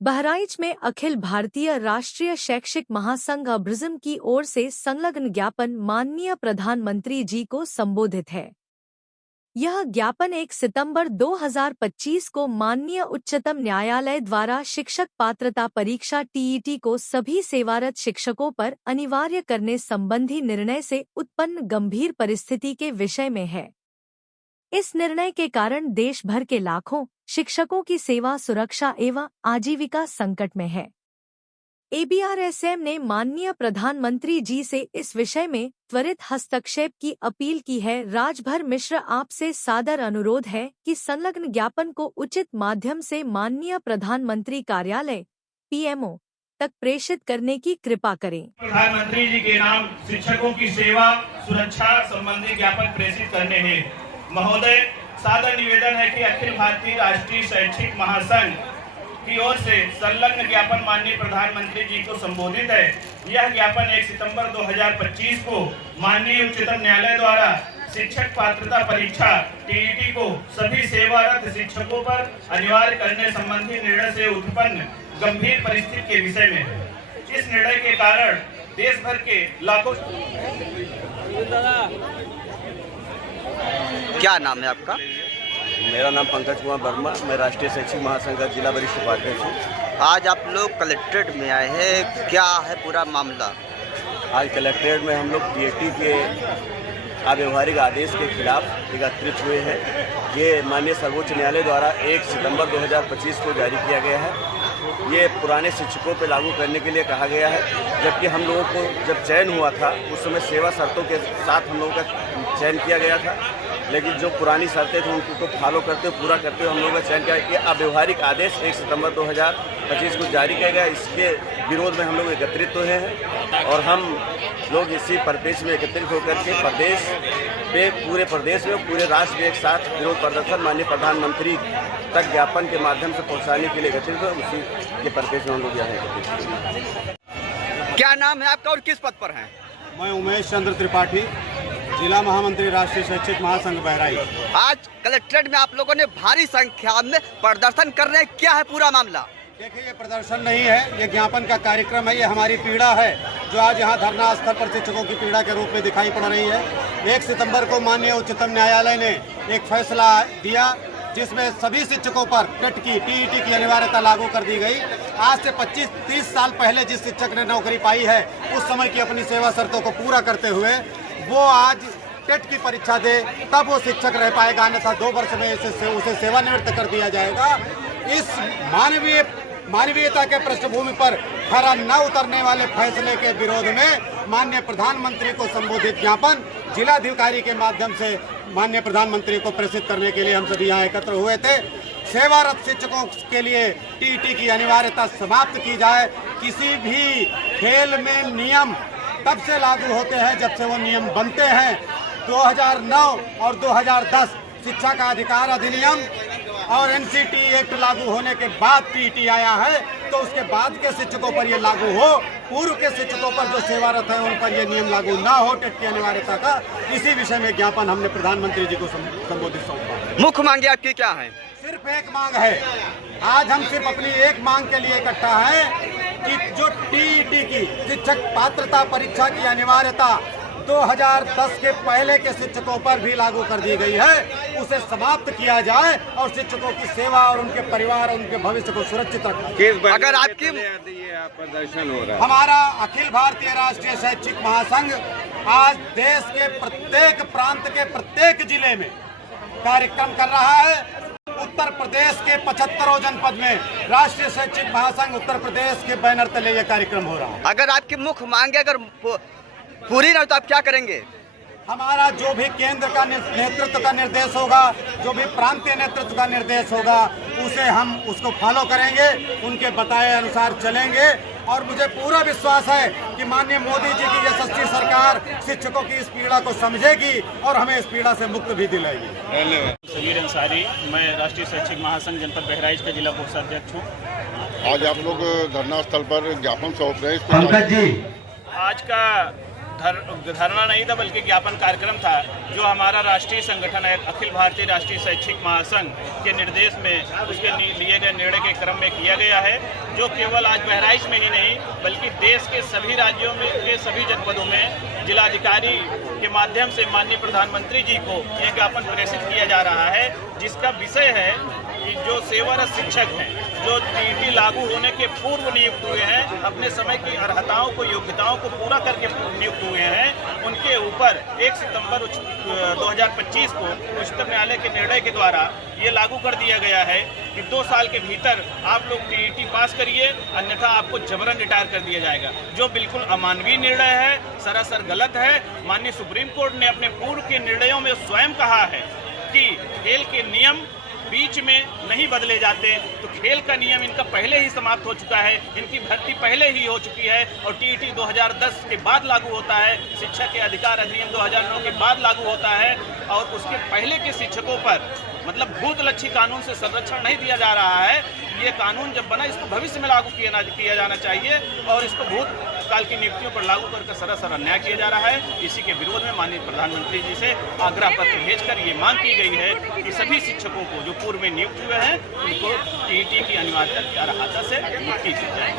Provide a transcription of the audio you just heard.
बहराइच में अखिल भारतीय राष्ट्रीय शैक्षिक महासंघ अब्रिज्म की ओर से संलग्न ज्ञापन माननीय प्रधानमंत्री जी को संबोधित है। यह ज्ञापन 1 सितंबर 2025 को माननीय उच्चतम न्यायालय द्वारा शिक्षक पात्रता परीक्षा टीईटी को सभी सेवारत शिक्षकों पर अनिवार्य करने संबंधी निर्णय से उत्पन्न गंभीर परिस्थिति के विषय में है। इस निर्णय के कारण देश भर के लाखों शिक्षकों की सेवा सुरक्षा एवं आजीविका संकट में है। एबीआरएसएम ने माननीय प्रधानमंत्री जी से इस विषय में त्वरित हस्तक्षेप की अपील की है। राजभर मिश्र आपसे सादर अनुरोध है कि संलग्न ज्ञापन को उचित माध्यम से माननीय प्रधानमंत्री कार्यालय पीएमओ तक प्रेषित करने की कृपा करें। प्रधानमंत्री जी के नाम शिक्षकों की सेवा सुरक्षा संबंधी ज्ञापन प्रेषित करने हैं। महोदय, सादर निवेदन है कि अखिल भारतीय राष्ट्रीय शैक्षिक महासंघ की ओर से संलग्न ज्ञापन माननीय प्रधानमंत्री जी को संबोधित है। यह ज्ञापन 1 सितंबर 2025 को माननीय उच्चतम न्यायालय द्वारा शिक्षक पात्रता परीक्षा टीईटी को सभी सेवारत शिक्षकों पर अनिवार्य करने संबंधी निर्णय से उत्पन्न गंभीर परिस्थिति के विषय में है। इस निर्णय के कारण देश भर के लाखों। क्या नाम है आपका? मेरा नाम पंकज कुमार वर्मा, मैं राष्ट्रीय शैक्षिक महासंघ का जिला वरिष्ठ उपाध्यक्ष हूँ। आज आप लोग कलेक्ट्रेट में आए हैं, क्या है पूरा मामला? आज कलेक्ट्रेट में हम लोग टीईटी के अव्यवहारिक आदेश के खिलाफ एकत्रित हुए हैं। ये माननीय सर्वोच्च न्यायालय द्वारा 1 सितंबर 2025 को जारी किया गया है। ये पुराने शिक्षकों पर लागू करने के लिए कहा गया है, जबकि हम लोगों को जब चयन हुआ था उस समय सेवा शर्तों के साथ हम लोगों का चयन किया गया था, लेकिन जो पुरानी शर्तें थी उनको फॉलो करते पूरा करते हुए हम लोगों का चयन किया। कि अव्यवहारिक आदेश 1 सितंबर 2025 को जारी किया गया, इसके विरोध में हम लोग एकत्रित हुए हैं और हम लोग इसी परिपेक्ष में एकत्रित होकर के पूरे प्रदेश में पूरे राष्ट्र में एक साथ विरोध प्रदर्शन माननीय प्रधानमंत्री तक ज्ञापन के माध्यम से पहुंचाने के लिए एकत्रित हुए। उसी के परिपेक्ष में हम लोग यहाँ एकत्रित। क्या नाम है आपका और किस पद पर हैं? मैं उमेश चंद्र त्रिपाठी, जिला महामंत्री राष्ट्रीय शैक्षिक महासंघ बहराइच। आज कलेक्ट्रेट में आप लोगों ने भारी संख्या में प्रदर्शन कर रहे हैं, क्या है पूरा मामला? देखिए, ये प्रदर्शन नहीं है, ये ज्ञापन का कार्यक्रम है। ये हमारी पीड़ा है जो आज यहाँ धरना स्थल पर शिक्षकों की पीड़ा के रूप में दिखाई पड़ रही है। 1 सितंबर को माननीय उच्चतम न्यायालय ने एक फैसला दिया जिसमें सभी शिक्षकों पर टीईटी की अनिवार्यता लागू कर दी गई। आज से 25-30 साल पहले जिस शिक्षक ने नौकरी पाई है, उस समय की अपनी सेवा शर्तों को पूरा करते हुए वो आज टेट की परीक्षा दे, तब वो शिक्षक रह पाएगा, अन्यथा 2 वर्ष में उसे सेवानिवृत्त कर दिया जाएगा। इस मानवीयता के पृष्ठभूमि पर खरा न उतरने वाले फैसले के विरोध में माननीय प्रधानमंत्री को संबोधित ज्ञापन जिलाधिकारी के माध्यम से माननीय प्रधानमंत्री को प्रेषित करने के लिए हम सभी यहाँ एकत्र हुए थे। सेवारत शिक्षकों के लिए टीईटी की अनिवार्यता समाप्त की जाए। किसी भी खेल में नियम तब से लागू होते हैं जब से वो नियम बनते हैं। 2009 और 2010 शिक्षा का अधिकार अधिनियम और एनसीटी एक्ट लागू होने के बाद टीईटी आया है, तो उसके बाद के शिक्षकों पर ये लागू हो, पूर्व के शिक्षकों पर जो सेवारत है उन पर ये नियम लागू ना हो टेट की अनिवार्यता का। इसी विषय में ज्ञापन हमने प्रधानमंत्री जी को संबोधित सौंपा। मुख्य मांगे आपकी क्या है? सिर्फ एक मांग है। आज हम सिर्फ अपनी एक मांग के लिए इकट्ठा है कि जो टीईटी की शिक्षक पात्रता परीक्षा की अनिवार्यता 2010 के पहले के शिक्षकों पर भी लागू कर दी गई है, उसे समाप्त किया जाए और शिक्षकों की सेवा और उनके परिवार और उनके भविष्य को सुरक्षित रखें। अगर आपकी प्रदर्शन हो रहा है, हमारा अखिल भारतीय राष्ट्रीय शैक्षिक महासंघ आज देश के प्रत्येक प्रांत के प्रत्येक जिले में कार्यक्रम कर रहा है। उत्तर प्रदेश के 75 जनपद में राष्ट्रीय शैक्षिक महासंघ उत्तर प्रदेश के बैनर तले ये कार्यक्रम हो रहा है। अगर आपकी मुख्य मांगे अगर पूरी ना हो तो आप क्या करेंगे? हमारा जो भी केंद्र का नेतृत्व का निर्देश होगा, जो भी प्रांतीय नेतृत्व का निर्देश होगा, उसे हम उसको फॉलो करेंगे, उनके बताए अनुसार चलेंगे। और मुझे पूरा विश्वास है कि माननीय मोदी जी की यशस्वी सरकार शिक्षकों की इस पीड़ा को समझेगी और हमें इस पीड़ा से मुक्त भी दिलाएगी। समीर अंसारी, मैं राष्ट्रीय शैक्षिक महासंघ जनपद बहराइच का जिला कोषाध्यक्ष हूँ। आज आप लोग धरना स्थल पर ज्ञापन सौंप रहे हैं। पंकज जी, आज का धरना नहीं था बल्कि ज्ञापन कार्यक्रम था, जो हमारा राष्ट्रीय संगठन है अखिल भारतीय राष्ट्रीय शैक्षिक महासंघ के निर्देश में उसके लिए गए निर्णय के क्रम में किया गया है, जो केवल आज बहराइच में ही नहीं बल्कि देश के सभी राज्यों में के सभी जनपदों में जिलाधिकारी के माध्यम से माननीय प्रधानमंत्री जी को यह ज्ञापन प्रेषित किया जा रहा है, जिसका विषय है कि जो सेवारत शिक्षक हैं, जो टीईटी लागू होने के पूर्व नियुक्त हुए हैं, अपने समय की अर्हताओं को योग्यताओं को पूरा करके नियुक्त हुए हैं, उनके ऊपर 1 सितंबर 2025 को उच्चतम न्यायालय के निर्णय के द्वारा ये लागू कर दिया गया है कि 2 साल के भीतर आप लोग टीईटी पास करिए, अन्यथा आपको जबरन रिटायर कर दिया जाएगा, जो बिल्कुल अमानवीय निर्णय है, सरासर गलत है। माननीय सुप्रीम कोर्ट ने अपने पूर्व के निर्णयों में स्वयं कहा है कि खेल के नियम बीच में नहीं बदले जाते, तो खेल का नियम इनका पहले ही समाप्त हो चुका है, इनकी भर्ती पहले ही हो चुकी है और टीईटी 2010 के बाद लागू होता है, शिक्षा के अधिकार अधिनियम 2009 के बाद लागू होता है और उसके पहले के शिक्षकों पर मतलब भूतलक्षी कानून से संरक्षण नहीं दिया जा रहा है। ये कानून जब बना इसको भविष्य में लागू किया जाना चाहिए और इसको भूतकाल की नियुक्तियों पर लागू करके सरासर अन्याय किया जा रहा है। इसी के विरोध में माननीय प्रधानमंत्री जी से आग्रह पत्र भेजकर ये मांग की गई है कि सभी शिक्षकों को जो पूर्व में नियुक्त हुए हैं उनको टीईटी की अनिवार्यता की अर्हता से मुक्ति दी जाए।